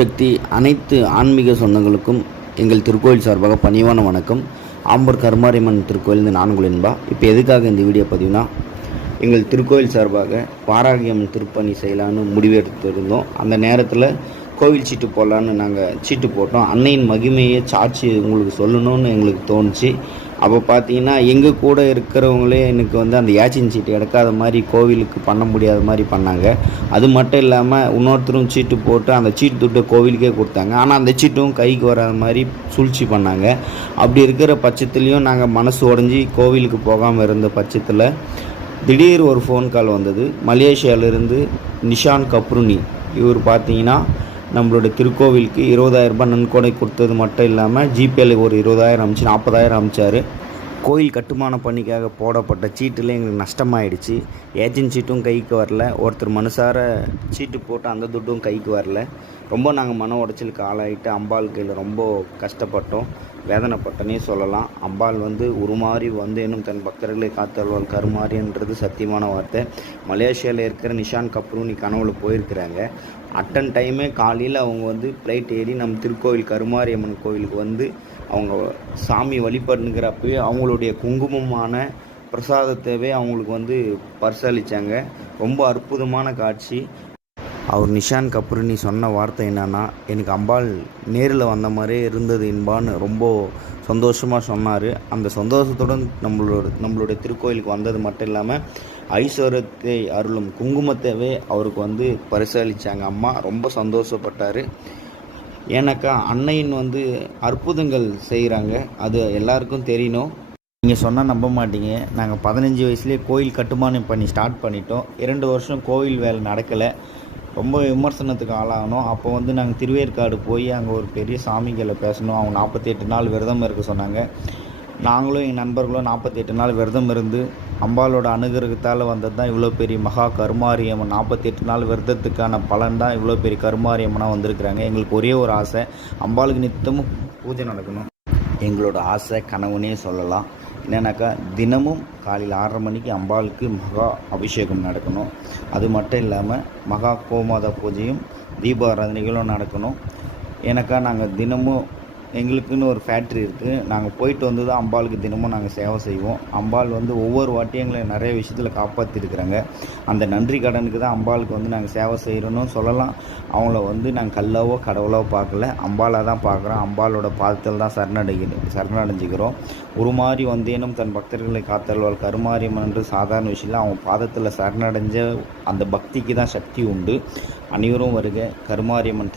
சக்தி அனைத்து ஆன்மீக சொந்தங்களுக்கும் எங்கள் திருக்கோயில் சார்பாக பணிவான வணக்கம். ஆம்பூர் கருமாரியம்மன் திருக்கோயில் நான்குலின்பா. இப்போ எதுக்காக இந்த வீடியோ பதிவுனா, எங்கள் திருக்கோயில் சார்பாக வாராகியம்மன் திருப்பணி செய்யலான்னு முடிவெடுத்திருந்தோம். அந்த நேரத்தில் கோவில் சீட்டு போடலான்னு நாங்கள் சீட்டு போட்டோம். அன்னையின் மகிமையை சாட்சி உங்களுக்கு சொல்லணும்னு எங்களுக்கு தோணுச்சு. அப்போ பார்த்தீங்கன்னா எங்கள் கூட இருக்கிறவங்களே எனக்கு அந்த யாச்சின் சீட்டு எடுக்காத மாதிரி கோவிலுக்கு பண்ண முடியாத மாதிரி பண்ணாங்க. அது மட்டும் இல்லாமல் இன்னொருத்தரும் சீட்டு போட்டு அந்த சீட்டு துட்டை கோவிலுக்கே கொடுத்தாங்க. ஆனால் அந்த சீட்டும் கைக்கு வராத மாதிரி சூழ்ச்சி பண்ணாங்க. அப்படி இருக்கிற பட்சத்துலேயும் நாங்கள் மனசு உடஞ்சி கோவிலுக்கு போகாமல் இருந்த பட்சத்தில் திடீர் ஒரு ஃபோன் கால் வந்தது. மலேசியாவிலிருந்து நிஷான் கப்ருனி இவர் பார்த்தீங்கன்னா நம்மளோட திருக்கோவிலுக்கு 20,000 ரூபாய் நன்கொடை கொடுத்தது மட்டும் இல்லாமல் ஜிபேல ஒரு 20,000 அனுப்பிச்சு 40,000 அனுப்பிச்சார். கோயில் கட்டுமான பணிக்காக போடப்பட்ட சீட்டில் எங்களுக்கு நஷ்டமாயிடுச்சு. ஏஜென்ட் சீட்டும் கைக்கு வரல. ஒருத்தர் மனுசார சீட்டு போட்டு அந்த துட்டும் கைக்கு வரல. ரொம்ப நாங்கள் மன உடைச்சலுக்கு ஆளாகிட்டு அம்பாள் கையில் ரொம்ப கஷ்டப்பட்டோம், வேதனைப்பட்டனே சொல்லலாம். அம்பாள் உருமாறி இன்னும் தன் பக்தர்களை காத்தல்வாள் கருமாறின்றது சத்தியமான வார்த்தை. மலேசியாவில் இருக்கிற நிஷான் கப்ரூனி கனவுல போயிருக்கிறாங்க. அட்டன் டைமே காலையில் அவங்க ஃப்ளைட் ஏறி நம்ம திருக்கோவில் கருமாரியம்மன் கோவிலுக்கு அவங்க சாமி வழிபடுங்கிறப்பவே அவங்களுடைய குங்குமமான பிரசாதத்தைவே அவங்களுக்கு பரிசளித்தாங்க. ரொம்ப அற்புதமான காட்சி. அவர் நிஷான் கப்ருனி சொன்ன வார்த்தை என்னன்னா, எனக்கு அம்பாள் நேரில் வந்த மாதிரியே இருந்தது என்பான்னு ரொம்ப சந்தோஷமாக சொன்னார். அந்த சந்தோஷத்துடன் நம்மளுடைய திருக்கோயிலுக்கு வந்தது மட்டும் இல்லாமல் ஐஸ்வர்யத்தை அருளும் குங்குமத்தைவே அவருக்கு பரிசளித்தாங்க. அம்மா ரொம்ப சந்தோஷப்பட்டார். ஏன்னாக்கா அன்னையின் அற்புதங்கள் செய்கிறாங்க, அது எல்லாருக்கும் தெரியணும். நீங்கள் சொன்னால் நம்ப மாட்டீங்க, நாங்கள் 15 வயசுலேயே கோயில் கட்டுமானம் பண்ணி ஸ்டார்ட் பண்ணிட்டோம். 2 வருஷம் கோவில் வேலை நடக்கலை. ரொம்ப விமர்சனத்துக்கு ஆளாகணும். அப்போ நாங்கள் திருவேற்காடு போய் அங்கே ஒரு பெரிய சாமிகளை பேசணும். அவங்க 48 நாள் விரதம் இருக்க சொன்னாங்க. நாங்களும் எங்கள் நண்பர்களும் 48 நாள் விரதம் இருந்து அம்பாளோட அனுகிரகத்தால் வந்தது தான் இவ்வளோ பெரிய மகா கருமாரியம்மன். 48 நாள் விரதத்துக்கான பலன் தான் இவ்வளோ பெரிய கருமாரியம்மனாக வந்திருக்கிறாங்க. எங்களுக்கு ஒரே ஒரு ஆசை, அம்பாளுக்கு நித்தமும் பூஜை நடக்கணும். எங்களோட ஆசை கனவுனே சொல்லலாம். என்னன்னாக்கா தினமும் காலையில் 6:30 மணிக்கு அம்பாளுக்கு மகா அபிஷேகம் நடக்கணும். அது மட்டும் இல்லாமல் மகா கோமாதா பூஜையும் தீபாராதனைகளும் நடக்கணும். ஏன்னாக்கா நாங்கள் தினமும் எங்களுக்குன்னு ஒரு ஃபேக்ட்ரி இருக்குது. நாங்கள் போயிட்டு தான் அம்பாளுக்கு தினமும் நாங்கள் சேவை செய்வோம். அம்பாள் ஒவ்வொரு வாட்டியும் எங்களை நிறைய விஷயத்தில் காப்பாற்றிருக்கிறாங்க. அந்த நன்றி கடனுக்கு தான் அம்பாளுக்கு நாங்கள் சேவை செய்கிறோன்னு சொல்லலாம். அவங்கள நாங்கள் கல்லாவோ கடவுளோ பார்க்கல, அம்பாளாக தான் பார்க்குறோம். அம்பாளோட பாதத்தில் தான் சரணடைஞ்சிக்கிறோம். உருமாறி வந்தேனும் தன் பக்தர்களை காத்தல்வாள் கருமாரியம்மன் என்று சாதாரண விஷயம். அவங்க பாதத்தில் சரணடைஞ்ச அந்த பக்திக்கு தான் சக்தி உண்டு. அனைவரும் வருக. கருமாரியம்மன்